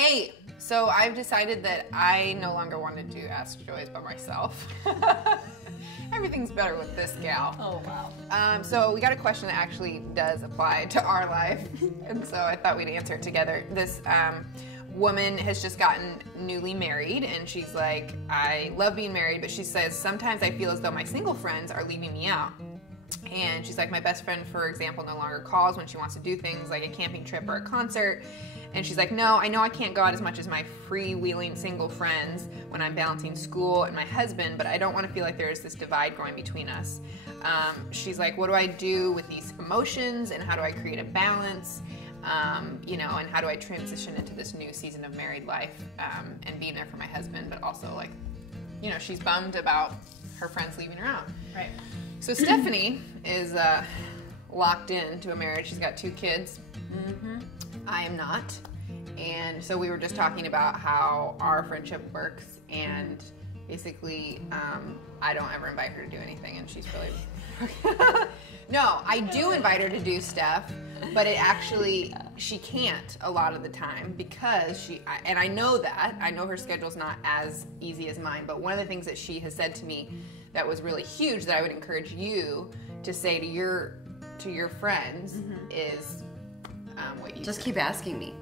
Hey, so I've decided that I no longer want to do Ask Joys by myself. Everything's better with this gal. Oh, wow. So we got a question that actually does apply to our life, and so I thought we'd answer it together. This woman has just gotten newly married, and she's like, I love being married, but she says, sometimes I feel as though my single friends are leaving me out. And she's like, my best friend, for example, no longer calls when she wants to do things like a camping trip or a concert. And she's like, no, I know I can't go out as much as my freewheeling single friends when I'm balancing school and my husband, but I don't want to feel like there's this divide growing between us. She's like, what do I do with these emotions, and how do I create a balance? You know, and how do I transition into this new season of married life, and being there for my husband, but also, like, you know, she's bummed about her friends leaving her out. Right. So Stephanie is locked into a marriage. She's got 2 kids. Mm-hmm. I am not. And so we were just talking about how our friendship works, and basically I don't ever invite her to do anything, and she's really... No, I do invite her to do stuff, but it actually, she can't a lot of the time because and I know that, I know her schedule's not as easy as mine, but one of the things that she has said to me that was really huge that I would encourage you to say to your friends is what you just said. keep asking me.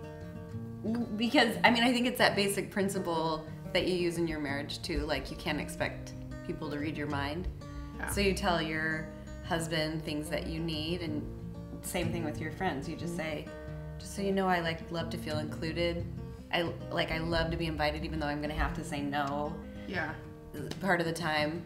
Because, I mean, I think it's that basic principle that you use in your marriage too. Like, you can't expect people to read your mind. Yeah. So you tell your husband things that you need, and same thing with your friends. You just say, just so you know, I love to feel included. I love to be invited, even though I'm going to have to say no. Yeah. Part of the time.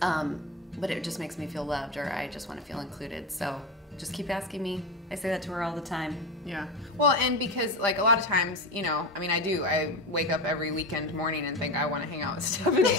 But it just makes me feel loved, or I just want to feel included. So just keep asking me. I say that to her all the time. Yeah. Well, and because, like, a lot of times, you know, I mean, I wake up every weekend morning and think I want to hang out with Stephanie.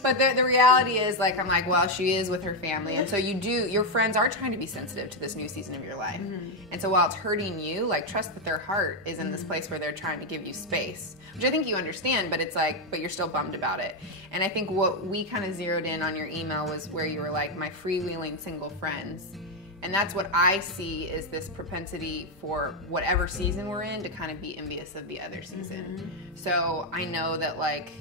But the reality is, like, I'm like, well, she is with her family. And so your friends are trying to be sensitive to this new season of your life. Mm-hmm. And so while it's hurting you, like, trust that their heart is in this place where they're trying to give you space, which I think you understand, but it's like, but you're still bummed about it. And I think what we kind of zeroed in on your email was where you were like, my freewheeling single friends. And that's what I see is this propensity for whatever season we're in to kind of be envious of the other season. Mm-hmm. So I know that, like,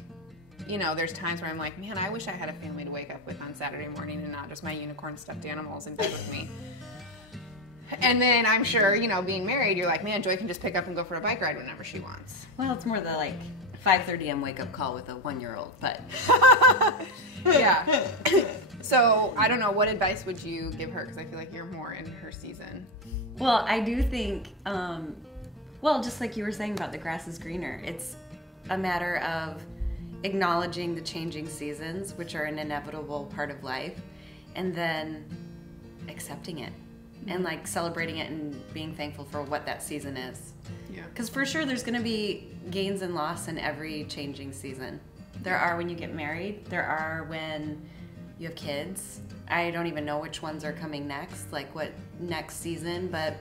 you know, there's times where I'm like, man, I wish I had a family to wake up with on Saturday morning and not just my unicorn stuffed animals in bed with me. And then I'm sure, you know, being married, you're like, man, Joy can just pick up and go for a bike ride whenever she wants. Well, it's more the, like, 5:30 a.m. wake-up call with a 1-year-old, but... Yeah. So, I don't know, what advice would you give her? Because I feel like you're more in her season. Well, I do think, well, just like you were saying about the grass is greener, it's a matter of acknowledging the changing seasons, which are an inevitable part of life, and then accepting it and, like, celebrating it and being thankful for what that season is. Yeah. Because for sure there's going to be gains and loss in every changing season. There are when you get married, there are when you have kids. I don't even know which ones are coming next, like what next season, but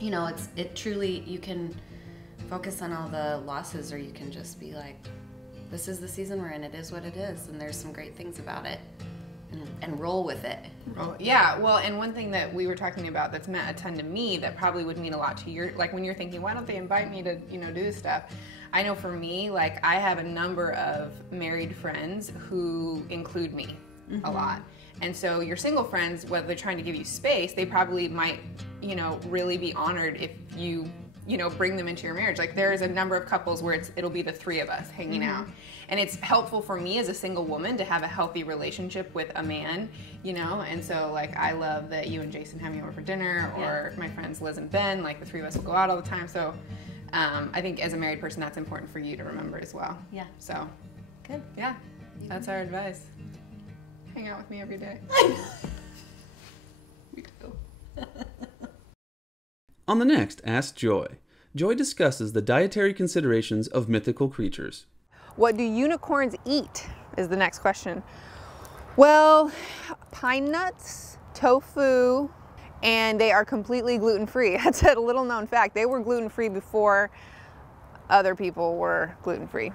you know, it truly, you can focus on all the losses, or you can just be like, this is the season we're in, it is what it is, and there's some great things about it, and roll with it. Yeah, well, and one thing that we were talking about that's meant a ton to me that probably would mean a lot to your, like, when you're thinking, why don't they invite me to, you know, do this stuff? I know for me, like, I have a number of married friends who include me a lot. And so your single friends, whether they're trying to give you space, they probably might, you know, really be honored if you know, bring them into your marriage. Like, there's a number of couples where it'll be the 3 of us hanging out. And it's helpful for me as a single woman to have a healthy relationship with a man, you know? And so, like, I love that you and Jason have me over for dinner, or my friends Liz and Ben, like, the 3 of us will go out all the time. So I think as a married person, that's important for you to remember as well. Yeah. So, good. Yeah, that's our advice. Hang out with me every day. We do. On the next Ask Joy, Joy discusses the dietary considerations of mythical creatures. What do unicorns eat is the next question. Well, pine nuts, tofu, and they are completely gluten-free. That's a little known fact. They were gluten-free before other people were gluten-free.